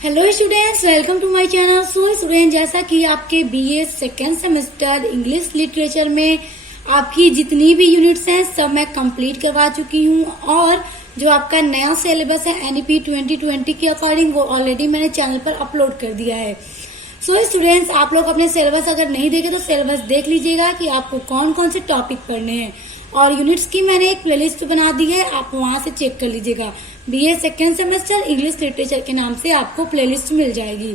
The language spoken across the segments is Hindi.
Hello students, welcome to my channel. So student, जैसा कि आपके BA second semester English literature में आपकी जितनी भी यूनिट्स हैं सब मैं कंप्लीट करवा चुकी हूँ और जो आपका नया सिलेबस है एनईपी 2020 के अकॉर्डिंग वो ऑलरेडी मैंने चैनल पर अपलोड कर दिया है। सो स्टूडेंट्स, आप लोग अपने सिलेबस अगर नहीं देखे तो सिलेबस देख लीजिएगा कि आपको कौन कौन से टॉपिक पढ़ने हैं और यूनिट्स की मैंने एक प्लेलिस्ट बना दी है, आप वहां से चेक कर लीजिएगा। BA second semester English literature के नाम से आपको प्लेलिस्ट मिल जाएगी,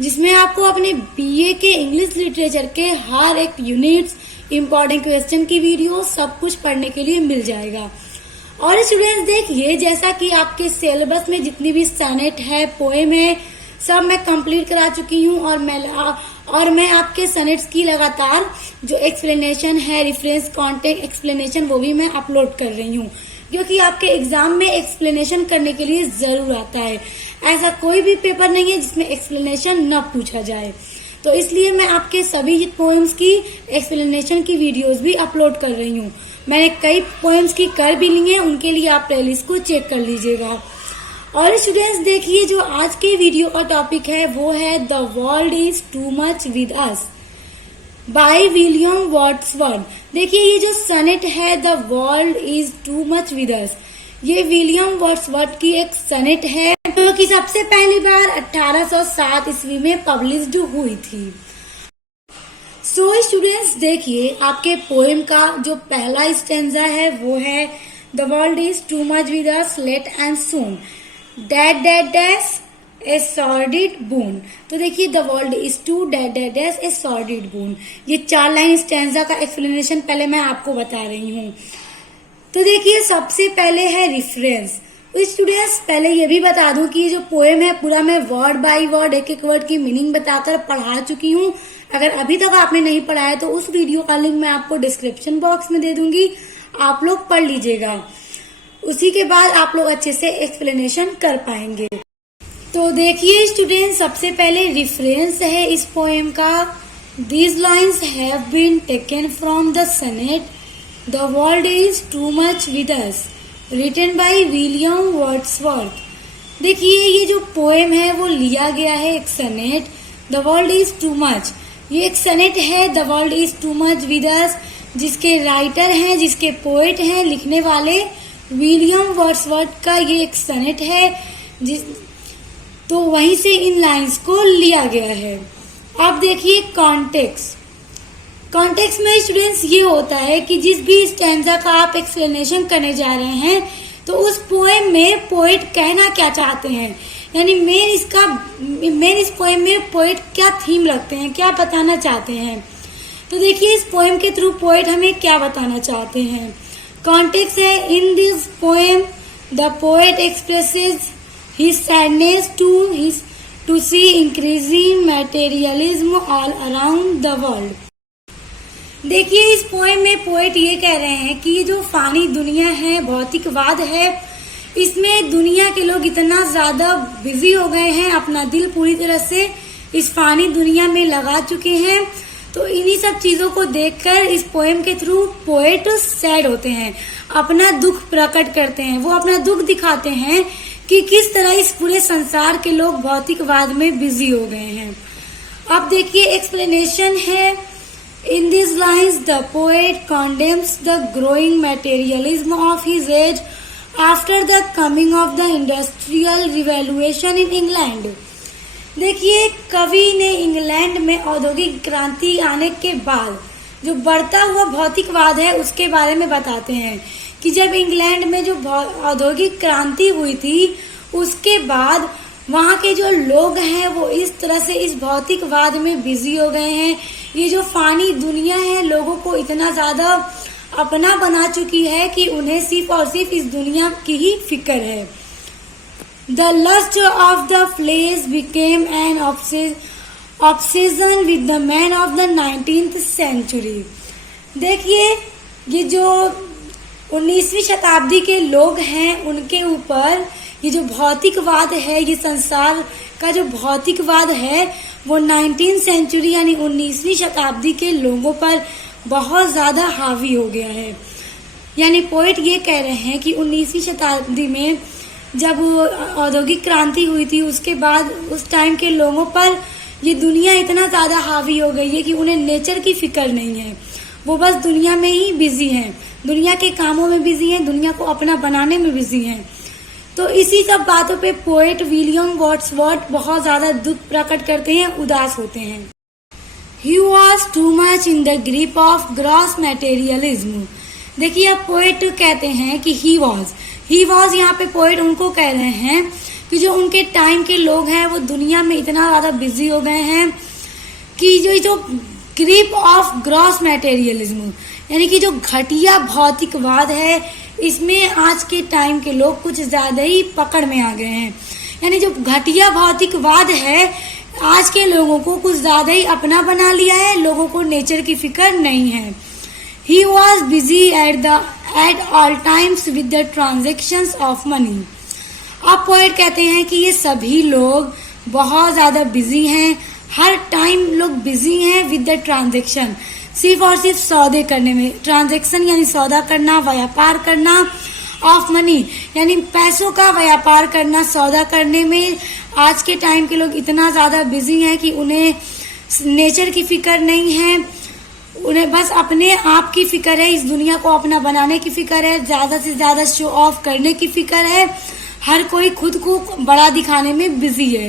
जिसमें आपको अपने बीए के इंग्लिश लिटरेचर के हर एक यूनिट्स, इम्पोर्टेंट क्वेश्चन की वीडियो सब कुछ पढ़ने के लिए मिल जाएगा। और स्टूडेंट्स देखिए, जैसा कि आपके सिलेबस में जितनी भी सनेट है, पोएम है, सब मैं कंप्लीट करा चुकी हूँ और मैं आपके सनेट्स की लगातार जो एक्सप्लेनेशन है, रेफरेंस कॉन्टेक्ट एक्सप्लेनेशन, वो भी मैं अपलोड कर रही हूँ, क्योंकि आपके एग्जाम में एक्सप्लेनेशन करने के लिए जरूर आता है। ऐसा कोई भी पेपर नहीं है जिसमें एक्सप्लेनेशन न पूछा जाए, तो इसलिए मैं आपके सभी पोएम्स की एक्सप्लेनेशन की वीडियोस भी अपलोड कर रही हूँ। मैंने कई पोएम्स की कर भी ली है, उनके लिए आप प्लेलिस्ट को चेक कर लीजिएगा। और स्टूडेंट्स देखिए, जो आज के वीडियो का टॉपिक है वो है the world is too much with us bye William Wordsworth. देखिए, ये जो सनेट है the world is too much with अस, ये विलियम वर्ड्सवर्थ की एक सनेट है जो कि सबसे पहली बार 1807 ईस्वी में पब्लिश्ड हुई थी। सो स्टूडेंट्स देखिए, आपके पोएम का जो पहला स्टेंजा है वो है the world is too much with us late and soon that that dash a sordid boon. तो देखिए, the world is too that that dash a sordid boon, ये 4 लाइन स्टैंजा का एक्सप्लेनेशन पहले मैं आपको बता रही हूँ। तो देखिए, सबसे पहले है रेफरेंस। तो स्टूडेंट्स पहले ये भी बता दूं कि ये जो पोएम है पूरा मैं वर्ड बाय वर्ड एक एक वर्ड की मीनिंग बताकर पढ़ा चुकी हूँ। अगर अभी तक आपने नहीं पढ़ा है तो उस वीडियो का लिंक मैं आपको डिस्क्रिप्शन बॉक्स में दे दूंगी, आप लोग पढ़ लीजिएगा। उसी के बाद आप लोग अच्छे से एक्सप्लेनेशन कर पाएंगे। तो देखिए स्टूडेंट, सबसे पहले रेफरेंस है इस पोएम का। These lines have been taken from the sonnet the world is too much with us written by William Wordsworth. देखिए, ये जो पोएम है वो लिया गया है एक sonnet the world is too much, ये एक सनेट है the world is too much with us, जिसके राइटर हैं, जिसके पोएट हैं, लिखने वाले विलियम वर्ड्सवर्थ का ये एक सनेट है, तो वहीं से इन लाइंस को लिया गया है। अब देखिए कॉन्टेक्स्ट में स्टूडेंट्स ये होता है कि जिस भी स्टैंजा का आप एक्सप्लेनेशन करने जा रहे हैं तो उस पोएम में पोएट कहना क्या चाहते हैं, यानी मेन इस पोएम में पोएट क्या थीम रखते हैं, क्या बताना चाहते हैं। तो देखिए, इस पोएम के थ्रू पोएट हमें क्या बताना चाहते हैं। कॉन्टेक्स्ट है, in this poem the poet expresses his sadness to see increasing materialism all around the world। देखिए, इस पोएम में पोएट ये कह रहे हैं कि ये जो फानी दुनिया है, भौतिकवाद है, इसमें दुनिया के लोग इतना ज्यादा बिजी हो गए हैं, अपना दिल पूरी तरह से इस फानी दुनिया में लगा चुके हैं। तो इन्हीं सब चीजों को देखकर इस पोएम के थ्रू पोएट सैड होते हैं, अपना दुख प्रकट करते हैं, वो अपना दुख दिखाते हैं कि किस तरह इस पूरे संसार के लोग भौतिकवाद में बिजी हो गए हैं। अब देखिए, एक्सप्लेनेशन है, in this lines the poet condemns the growing materialism of his age after the coming of the industrial revolution in England. देखिए, कवि ने इंग्लैंड में औद्योगिक क्रांति आने के बाद जो बढ़ता हुआ भौतिकवाद है उसके बारे में बताते हैं कि जब इंग्लैंड में जो औद्योगिक क्रांति हुई थी उसके बाद वहाँ के जो लोग हैं वो इस तरह से इस भौतिकवाद में बिजी हो गए हैं। ये जो फानी दुनिया है लोगों को इतना ज्यादा अपना बना चुकी है कि उन्हें सिर्फ और सिर्फ इस दुनिया की ही फिक्र है। The lust of the flesh became an obsession with the man of the 19th century. देखिए, ये जो 19वीं शताब्दी के लोग हैं उनके ऊपर ये जो भौतिकवाद है, ये संसार का जो भौतिकवाद है वो 19th सेंचुरी यानी 19वीं शताब्दी के लोगों पर बहुत ज्यादा हावी हो गया है। यानी पोएट ये कह रहे हैं कि 19वीं शताब्दी में जब औद्योगिक क्रांति हुई थी उसके बाद उस टाइम के लोगों पर ये दुनिया इतना ज़्यादा हावी हो गई है कि उन्हें नेचर की फिक्र नहीं है। वो बस दुनिया में ही बिजी हैं, दुनिया के कामों में बिजी हैं, दुनिया को अपना बनाने में बिजी हैं। तो इसी सब बातों पे पोएट विलियम वर्ड्सवर्थ बहुत ज़्यादा दुख प्रकट करते हैं, उदास होते हैं। He was too much in the grip of gross materialism। देखिए अब पोएट कहते हैं कि he was यहाँ पे पोएट उनको कह रहे हैं कि जो उनके टाइम के लोग हैं वो दुनिया में इतना ज़्यादा बिजी हो गए हैं कि जो ग्रिप ऑफ ग्रॉस मटेरियलिज्म यानी कि जो घटिया भौतिकवाद है, इसमें आज के टाइम के लोग कुछ ज़्यादा ही पकड़ में आ गए हैं। यानी जो घटिया भौतिकवाद है आज के लोगों को कुछ ज़्यादा ही अपना बना लिया है, लोगों को नेचर की फिक्र नहीं है। He was busy at all times with the transactions of money। अब पोएट कहते हैं कि ये सभी लोग बहुत ज़्यादा बिजी हैं, हर टाइम लोग बिजी हैं विद द ट्रांजेक्शन, सिर्फ और सिर्फ सौदे करने में। ट्रांजेक्शन यानी सौदा करना, व्यापार करना, ऑफ मनी यानी पैसों का व्यापार करना, सौदा करने में आज के टाइम के लोग इतना ज़्यादा बिजी हैं कि उन्हें नेचर की फिक्र नहीं है, उन्हें बस अपने आप की फिक्र है, इस दुनिया को अपना बनाने की फिक्र है, ज़्यादा से ज़्यादा शो ऑफ करने की फिक्र है। हर कोई खुद को बड़ा दिखाने में बिजी है।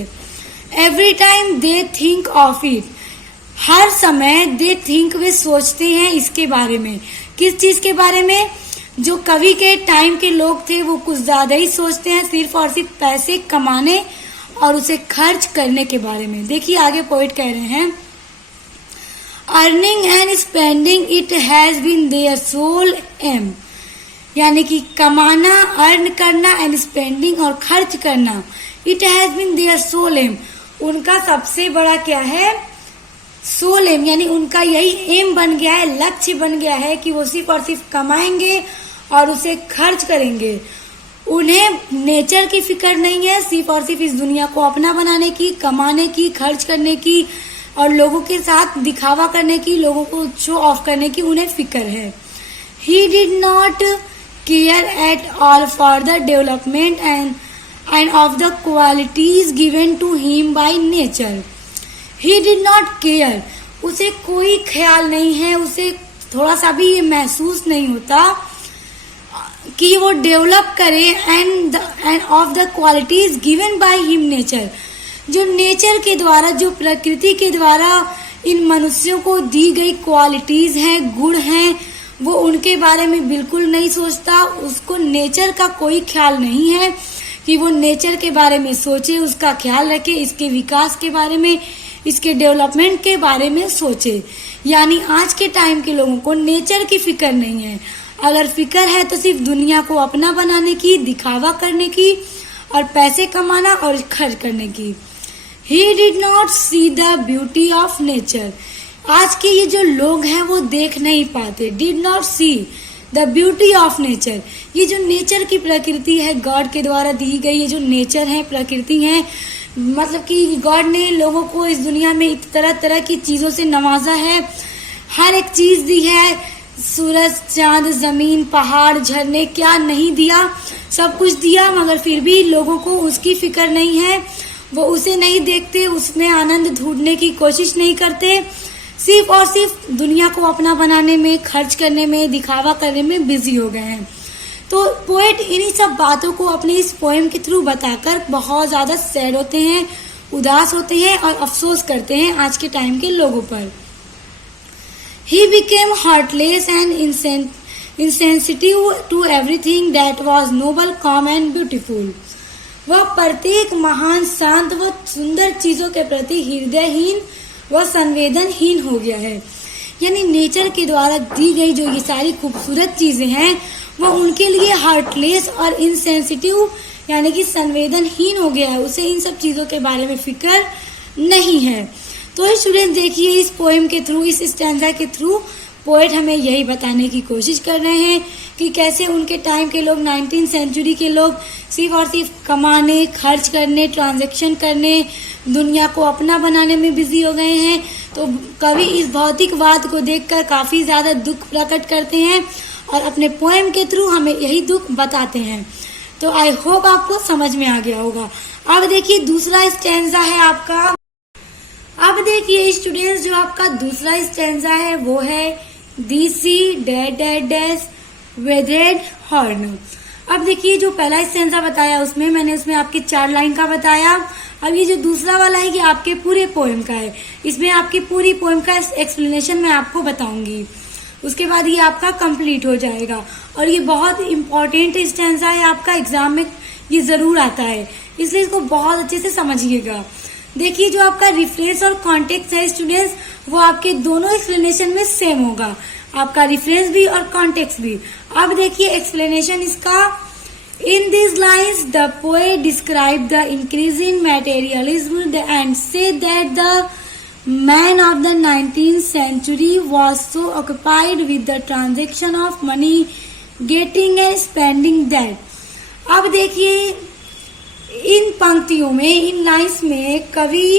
Every time they think of it, हर समय दे थिंक वे सोचते हैं इसके बारे में। किस चीज़ के बारे में? जो कवि के टाइम के लोग थे वो कुछ ज़्यादा ही सोचते हैं सिर्फ और सिर्फ पैसे कमाने और उसे खर्च करने के बारे में। देखिए आगे पोइट कह रहे हैं, earning and spending it has been their sole aim, यानी कि कमाना, अर्न करना एंड स्पेंडिंग और खर्च करना, it has been their sole aim, उनका सबसे बड़ा क्या है? सोल एम, यानी उनका यही एम बन गया है, लक्ष्य बन गया है कि वो सिर्फ और सिर्फ कमाएंगे और उसे खर्च करेंगे। उन्हें नेचर की फिक्र नहीं है, सिर्फ और सिर्फ इस दुनिया को अपना बनाने की, कमाने की, खर्च करने की और लोगों के साथ दिखावा करने की, लोगों को शो ऑफ करने की उन्हें फिक्र है। He did not care at all for the development and of the qualities given to him by nature. He did not care, उसे कोई ख्याल नहीं है, उसे थोड़ा सा भी ये महसूस नहीं होता कि वो डेवलप करे and of the qualities given by him nature, जो नेचर के द्वारा, जो प्रकृति के द्वारा इन मनुष्यों को दी गई क्वालिटीज हैं, गुण हैं, वो उनके बारे में बिल्कुल नहीं सोचता। उसको नेचर का कोई ख्याल नहीं है कि वो नेचर के बारे में सोचे, उसका ख्याल रखे, इसके विकास के बारे में, इसके डेवलपमेंट के बारे में सोचे। यानी आज के टाइम के लोगों को नेचर की फिक्र नहीं है। अगर फिक्र है तो सिर्फ दुनिया को अपना बनाने की, दिखावा करने की और पैसे कमाना और खर्च करने की। He did not see the beauty of nature। आज के ये जो लोग हैं वो देख नहीं पाते। Did not see the beauty of nature, ये जो नेचर की प्रकृति है, गॉड के द्वारा दी गई ये जो नेचर है, प्रकृति है, मतलब कि गॉड ने लोगों को इस दुनिया में तरह तरह की चीज़ों से नवाजा है, हर एक चीज़ दी है, सूरज, चांद, जमीन, पहाड़, झरने, क्या नहीं दिया, सब कुछ दिया, मगर फिर भी लोगों को उसकी फिक्र नहीं है, वो उसे नहीं देखते, उसमें आनंद ढूंढने की कोशिश नहीं करते, सिर्फ और सिर्फ दुनिया को अपना बनाने में, खर्च करने में, दिखावा करने में बिजी हो गए हैं। तो पोएट इन्हीं सब बातों को अपने इस पोएम के थ्रू बताकर बहुत ज़्यादा सैड होते हैं, उदास होते हैं और अफसोस करते हैं आज के टाइम के लोगों पर। He became heartless and insensitive to everything that was noble, calm and beautiful। वह प्रत्येक महान, शांत व सुंदर चीजों के प्रति हृदयहीन व संवेदनहीन हो गया है। यानी नेचर के द्वारा दी गई जो ये सारी खूबसूरत चीजें हैं वो उनके लिए हार्टलेस और इनसेंसिटिव यानी कि संवेदनहीन हो गया है, उसे इन सब चीजों के बारे में फिक्र नहीं है। तो स्टूडेंट देखिए इस पोएम के थ्रू, इस स्टैंजा के थ्रू पोएट हमें यही बताने की कोशिश कर रहे हैं कि कैसे उनके टाइम के लोग, 19वीं सेंचुरी के लोग सिर्फ और सिर्फ कमाने, खर्च करने, ट्रांजैक्शन करने, दुनिया को अपना बनाने में बिजी हो गए हैं। तो कवि इस भौतिकवाद को देखकर काफ़ी ज़्यादा दुख प्रकट करते हैं और अपने पोएम के थ्रू हमें यही दुख बताते हैं। तो आई होप आपको समझ में आ गया होगा। अब देखिए दूसरा स्टैंजा है आपका। अब देखिए स्टूडेंट्स, जो आपका दूसरा स्टैंजा है वो है DC dash dash dash वेडेड horn. अब देखिए जो पहला स्टैंजा बताया उसमें आपके 4 लाइन का बताया। अब ये जो दूसरा वाला है कि आपके पूरे पोएम का है, इसमें आपकी पूरी पोएम का एक्सप्लेनेशन मैं आपको बताऊंगी। उसके बाद ये आपका कंप्लीट हो जाएगा और ये बहुत इंपॉर्टेंट स्टैंजा है, आपका एग्जाम में ये जरूर आता है, इसलिए इसको बहुत अच्छे से समझिएगा। देखिए जो आपका रेफरेंस और कॉन्टेक्स्ट है स्टूडेंट्स, वो आपके दोनों एक्सप्लेनेशन में सेम होगा, आपका रेफरेंस भी और कॉन्टेक्स्ट भी। अब देखिए एक्सप्लेनेशन इसका। इन this lines the poet describe the increase in materialism and say that the man of the 19th century was so occupied with the transaction of money getting and spending that। अब देखिए इन पंक्तियों में, इन लाइन्स में कवि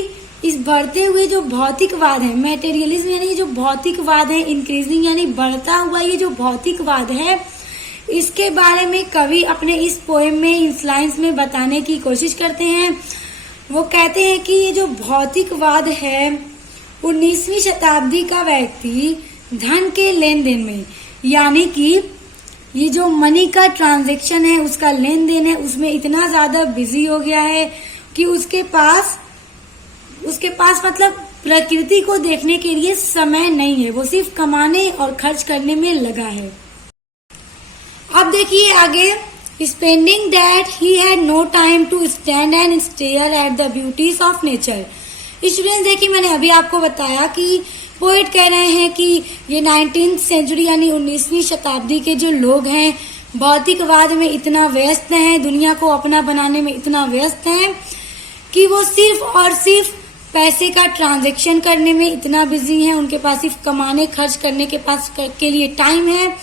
इस बढ़ते हुए जो भौतिकवाद है, मेटेरियलिज्म यानी जो भौतिकवाद है, इंक्रीजिंग यानी बढ़ता हुआ ये जो भौतिकवाद है, इसके बारे में कवि अपने इस पोएम में, इस लाइन्स में बताने की कोशिश करते हैं। वो कहते हैं कि ये जो भौतिकवाद है 19वीं शताब्दी का व्यक्ति धन के लेन देन में, यानी कि ये जो मनी का ट्रांजैक्शन है, उसका लेन देन है, उसमें इतना ज्यादा बिजी हो गया है कि उसके पास मतलब प्रकृति को देखने के लिए समय नहीं है, वो सिर्फ कमाने और खर्च करने में लगा है। अब देखिए आगे, spending that he had no time to stand and stare at the beauties of nature. Students देखिए मैंने अभी आपको बताया कि पोएट कह रहे हैं कि ये 19th सेंचुरी यानी 19वीं शताब्दी के जो लोग हैं भौतिकवाद में इतना व्यस्त हैं, दुनिया को अपना बनाने में इतना व्यस्त हैं कि वो सिर्फ और सिर्फ पैसे का ट्रांजैक्शन करने में इतना बिजी हैं, उनके पास सिर्फ कमाने खर्च करने के लिए टाइम है।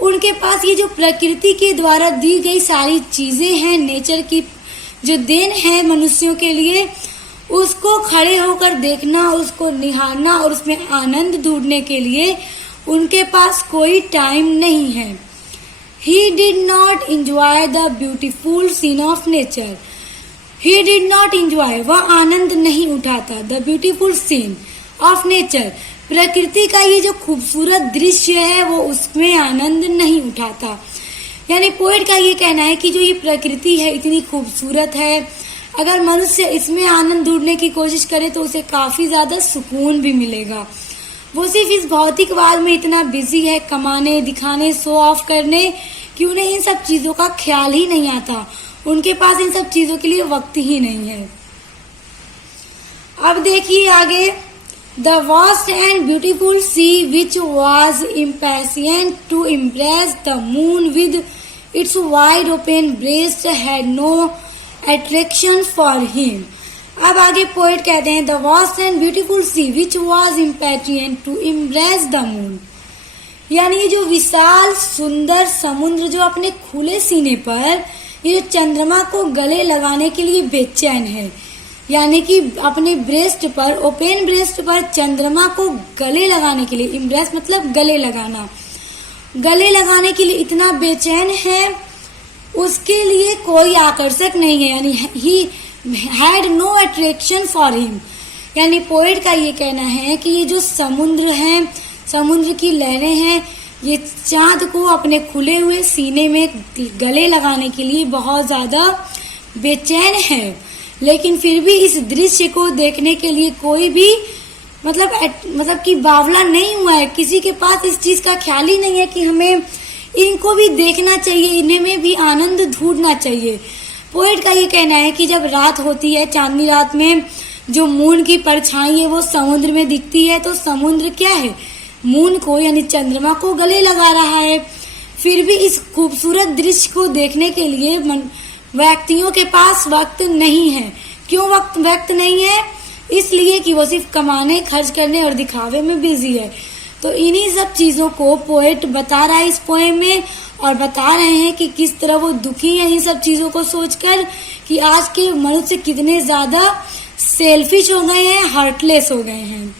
उनके पास ये जो प्रकृति के द्वारा दी गई सारी चीजें हैं, नेचर की जो देन है मनुष्यों के लिए, उसको खड़े होकर देखना, उसको निहारना और उसमें आनंद ढूंढने के लिए उनके पास कोई टाइम नहीं है। He did not enjoy the beautiful scene of nature. He did not enjoy, वह आनंद नहीं उठाता, the beautiful scene of nature, प्रकृति का ये जो खूबसूरत दृश्य है वो उसमें आनंद नहीं उठाता। यानी पोएट का ये कहना है कि जो ये प्रकृति है इतनी खूबसूरत है, अगर मनुष्य इसमें आनंद ढूंढने की कोशिश करे तो उसे काफी ज्यादा सुकून भी मिलेगा। वो सिर्फ इस भौतिकवाद में इतना बिजी है, कमाने, दिखाने, शो ऑफ करने, कि उन्हें इन सब चीजों का ख्याल ही नहीं आता, उनके पास इन सब चीजों के लिए वक्त ही नहीं है। अब देखिए आगे, the vast and beautiful sea which was impatient to impress the moon with its wide open breast had no attraction for him. अब आगे पोएट कहते हैं, the vast and beautiful sea which was impatient to impress the moon, यानी जो विशाल सुंदर समुद्र जो अपने खुले सीने पर ये चंद्रमा को गले लगाने के लिए बेचैन है, यानी कि अपने ब्रेस्ट पर, ओपन ब्रेस्ट पर चंद्रमा को गले लगाने के लिए, इम्प्रेस मतलब गले लगाना, गले लगाने के लिए इतना बेचैन है, उसके लिए कोई आकर्षक नहीं है, यानी he had no attraction for him. यानी पोएट का ये कहना है कि ये जो समुद्र है, समुद्र की लहरें हैं, ये चांद को अपने खुले हुए सीने में गले लगाने के लिए बहुत ज्यादा बेचैन है, लेकिन फिर भी इस दृश्य को देखने के लिए कोई भी मतलब कि बावला नहीं हुआ है, किसी के पास इस चीज का ख्याल ही नहीं है कि हमें इनको भी देखना चाहिए, इन्हें में भी आनंद ढूंढना चाहिए। पोएट का ये कहना है कि जब रात होती है, चांदनी रात में जो मून की परछाई है वो समुद्र में दिखती है, तो समुद्र क्या है, मून को यानी चंद्रमा को गले लगा रहा है। फिर भी इस खूबसूरत दृश्य को देखने के लिए व्यक्तियों के पास वक्त नहीं है। क्यों वक्त नहीं है? इसलिए कि वो सिर्फ कमाने, खर्च करने और दिखावे में बिजी है। तो इन्हीं सब चीजों को पोएट बता रहा है इस पोएम में, और बता रहे हैं कि किस तरह वो दुखी है इन सब चीजों को सोचकर कि आज के मनुष्य कितने ज्यादा सेल्फिश हो गए हैं, हार्टलेस हो गए हैं।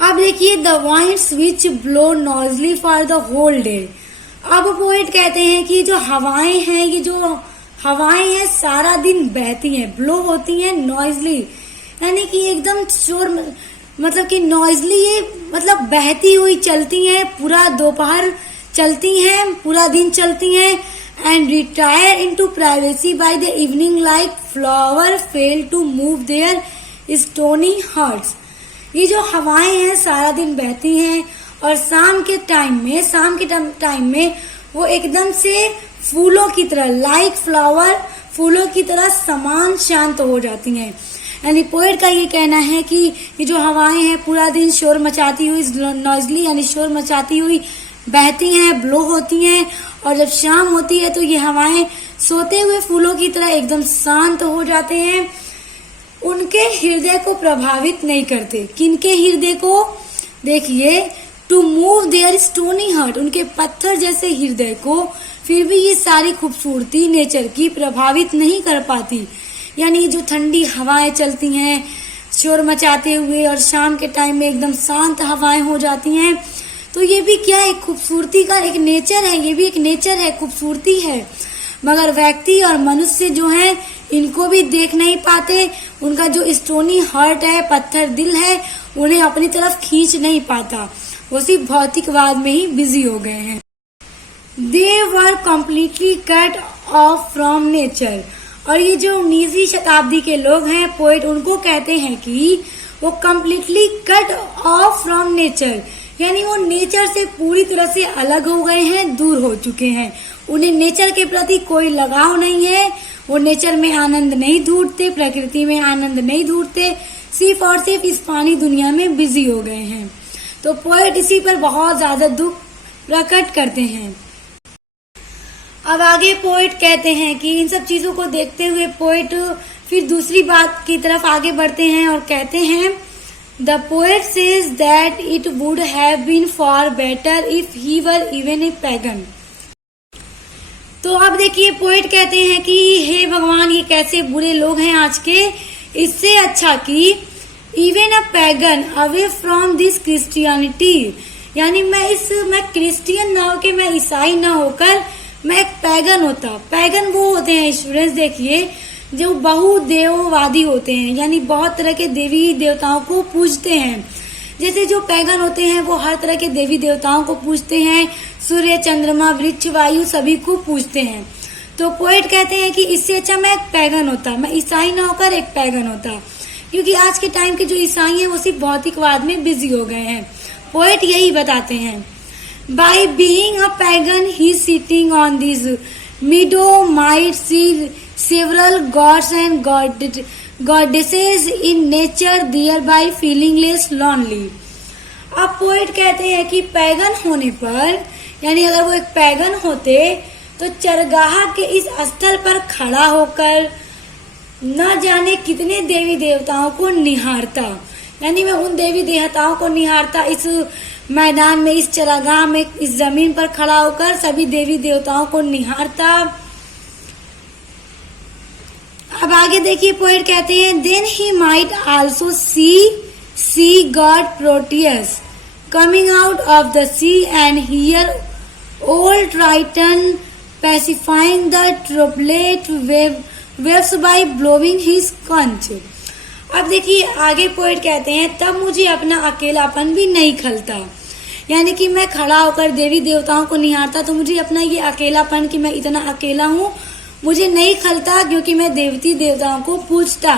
अब देखिए, the winds which blow noisily for the whole day अब पोएट कहते हैं कि जो हवाएं हैं, ये जो हवाएं हैं सारा दिन बहती हैं, ब्लो होती हैं नॉइजली, यानी कि एकदम शोर, मतलब कि नॉइजली, ये मतलब बहती हुई चलती हैं, पूरा दोपहर चलती हैं, पूरा दिन चलती हैं, and retire into privacy by the evening like flower fail to move their stony hearts. ये जो हवाएं हैं सारा दिन बहती हैं और शाम के टाइम में वो एकदम से फूलों की तरह, लाइक फ्लावर, फूलों की तरह समान शांत हो जाती हैं। यानी पोएट का ये कहना है कि ये जो हवाएं हैं पूरा दिन शोर मचाती हुई, नॉइजली यानी शोर मचाती हुई बहती हैं, ब्लो होती हैं, और जब शाम होती है तो ये हवाएं सोते हुए फूलों की तरह एकदम शांत हो जाते हैं। उनके हृदय को प्रभावित नहीं करते। किनके हृदय को? देखिए, to move their stony heart, उनके पत्थर जैसे हृदय को फिर भी ये सारी खूबसूरती नेचर की प्रभावित नहीं कर पाती। यानी जो ठंडी हवाएं चलती हैं शोर मचाते हुए और शाम के टाइम में एकदम शांत हवाएं हो जाती हैं, तो ये भी क्या, एक खूबसूरती का एक नेचर है, ये भी एक नेचर है, खूबसूरती है। मगर व्यक्ति और मनुष्य जो है इनको भी देख नहीं पाते। उनका जो स्टोनी हार्ट है, पत्थर दिल है, उन्हें अपनी तरफ खींच नहीं पाता। वो सिर्फ भौतिकवाद में ही बिजी हो गए हैं। They were completely cut off from nature. और ये जो 19वीं शताब्दी के लोग हैं, पोएट उनको कहते हैं कि वो completely cut off from nature, यानी वो नेचर से पूरी तरह से अलग हो गए हैं, दूर हो चुके हैं। उन्हें नेचर के प्रति कोई लगाव नहीं है, वो नेचर में आनंद नहीं ढूंढते, प्रकृति में आनंद नहीं ढूंढते, सिर्फ और सिर्फ इस पानी दुनिया में बिजी हो गए हैं। तो पोएट इसी पर बहुत ज्यादा दुख प्रकट करते हैं। अब आगे पोएट कहते हैं कि इन सब चीजों को देखते हुए पोएट फिर दूसरी बात की तरफ आगे बढ़ते हैं और कहते हैं, the poet says that it would have been for better if he were even a pagan. तो अब देखिए, पोएट कहते हैं कि हे भगवान, ये कैसे बुरे लोग हैं आज के, इससे अच्छा कि even a pagan away from this Christianity, यानी मैं क्रिश्चियन ना होकर, मैं ईसाई ना होकर मैं एक पैगन होता। पैगन वो होते हैं स्टूडेंट्स, देखिए, जो बहुदेववादी होते हैं, यानी बहुत तरह के देवी देवताओं को पूजते हैं। जैसे जो पैगन होते हैं वो हर तरह के देवी देवताओं को पूजते हैं, सूर्य, चंद्रमा, वृक्ष, वायु सभी को पूजते हैं। तो पोएट कहते हैं कि इससे अच्छा मैं एक पैगन होता, मैं ईसाई ना होकर एक पैगन होता, क्योंकि आज के टाइम के जो ईसाई हैं वो सिर्फ भौतिकवाद में बिजी हो गए हैं। पोएट यही बताते हैं, by being a pagan he sitting on this meadow might see several gods and goddesses in nature, thereby feeling less lonely. अब पोएट कहते हैं कि पैगन होने पर, यानी अगर वो एक पैगन होते तो चरगाह के इस स्थल पर खड़ा होकर न जाने कितने देवी देवताओं को निहारता, यानी मैं उन देवी देवताओं को निहारता, इस मैदान में, इस चरागाह में, इस जमीन पर खड़ा होकर सभी देवी देवताओं को निहारता। अब आगे देखिए, पोएट कहते हैं, then he might also see god Proteus coming out of the sea and hear old Triton pacifying the troubled waves by blowing his conch. अब देखिए, आगे पोएट कहते हैं, तब मुझे अपना अकेलापन भी नहीं खलता, यानी कि मैं खड़ा होकर देवी देवताओं को निहारता तो मुझे अपना ये अकेलापन कि मैं इतना अकेला हूँ मुझे नहीं खलता, क्योंकि मैं देवती देवताओं को पूजता।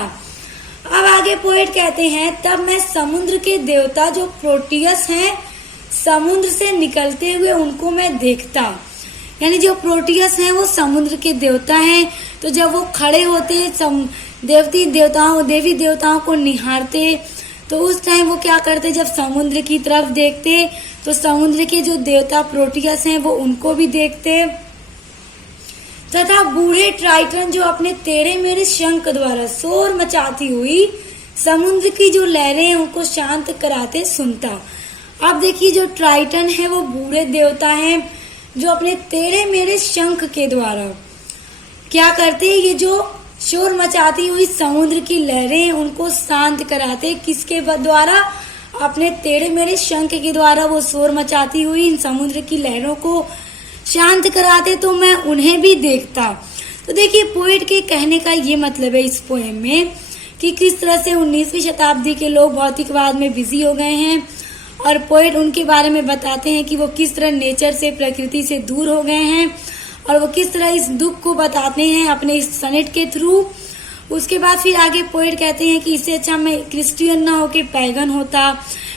अब आगे पोएट कहते हैं, तब मैं समुद्र के देवता जो प्रोटियस हैं, समुद्र से निकलते हुए उनको मैं देखता, यानी जो प्रोटियस हैं वो समुद्र के देवता हैं। तो जब वो खड़े होते देवी देवताओं को निहारते, तो उस टाइम वो क्या करते, जब समुद्र की तरफ देखते तो समुद्र के जो देवता प्रोटियस हैं वो उनको भी देखते, तथा बूढ़े ट्राइटन जो अपने टेढ़े मेढ़े शंख द्वारा शोर मचाती हुई समुद्र की जो लहरें हैं उनको शांत कराते सुनता। अब देखिए, जो ट्राइटन है वो बूढ़े देवता हैं जो अपने टेढ़े मेढ़े शंख के द्वारा क्या करते हैं, ये जो शोर मचाती हुई समुद्र की लहरें उनको शांत कराते। किसके द्वारा? अपने टेढ़े मेढ़े शंख के द्वारा वो शोर मचाती हुई इन समुद्र की लहरों को शांत कराते तो मैं उन्हें भी देखता। तो देखिए पोएट के कहने का ये मतलब है इस पोएम में कि किस तरह से 19वीं शताब्दी के लोग भौतिकवाद में बिजी हो गए हैं और पोएट उनके बारे में बताते हैं कि वो किस तरह नेचर से, प्रकृति से दूर हो गए हैं और वो किस तरह इस दुख को बताते हैं अपने इस सनेट के थ्रू। उसके बाद फिर आगे पोएट कहते हैं कि इससे अच्छा मैं क्रिश्चियन ना होके पैगन होता,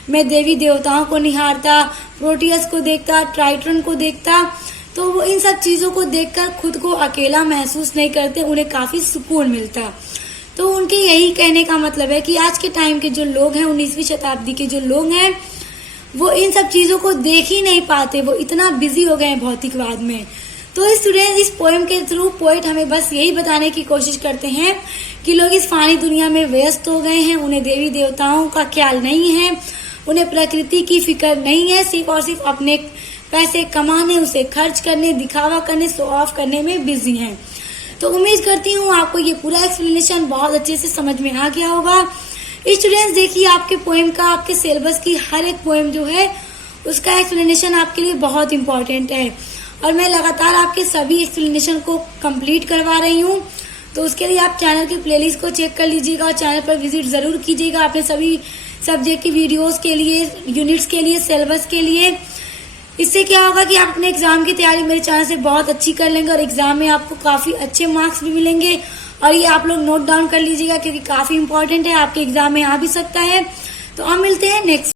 मैं देवी देवताओं को निहारता, प्रोटियस को देखता, ट्राइटन को देखता। तो वो इन सब चीजों को देखकर खुद को अकेला महसूस नहीं करते, उन्हें काफी सुकून मिलता। तो उनके यही कहने का मतलब है कि आज के टाइम के जो लोग हैं, 19वीं शताब्दी के जो लोग हैं, वो इन सब चीजों को देख ही नहीं पाते, वो इतना बिजी हो गए हैं भौतिकवाद में। तो स्टूडेंट इस पोएम के थ्रू पोएट हमें बस यही बताने की कोशिश करते हैं कि लोग इस फानी दुनिया में व्यस्त हो गए हैं, उन्हें देवी देवताओं का ख्याल नहीं है, उन्हें प्रकृति की फिक्र नहीं है, सिर्फ और सिर्फ अपने पैसे कमाने, उसे खर्च करने, दिखावा करने, शो ऑफ करने में बिजी हैं। तो उम्मीद करती हूँ आपको ये पूरा एक्सप्लेनेशन बहुत अच्छे से समझ में आ गया होगा। स्टूडेंट्स देखिए आपके पोएम का, आपके सिलेबस की हर एक पोएम जो है उसका एक्सप्लेनेशन आपके लिए बहुत इंपॉर्टेंट है और मैं लगातार आपके सभी एक्सप्लेनेशन को कंप्लीट करवा रही हूँ। तो उसके लिए आप चैनल की प्लेलिस्ट को चेक कर लीजिएगा और चैनल पर विजिट जरूर कीजिएगा अपने सभी सब्जेक्ट की वीडियोस के लिए, यूनिट्स के लिए, सिलेबस के लिए। इससे क्या होगा कि आप अपने एग्जाम की तैयारी मेरे चैनल से बहुत अच्छी कर लेंगे और एग्जाम में आपको काफी अच्छे मार्क्स भी मिलेंगे। और ये आप लोग नोट डाउन कर लीजिएगा क्योंकि काफी इंपॉर्टेंट है, आपके एग्जाम में आ भी सकता है। तो हम मिलते हैं नेक्स्ट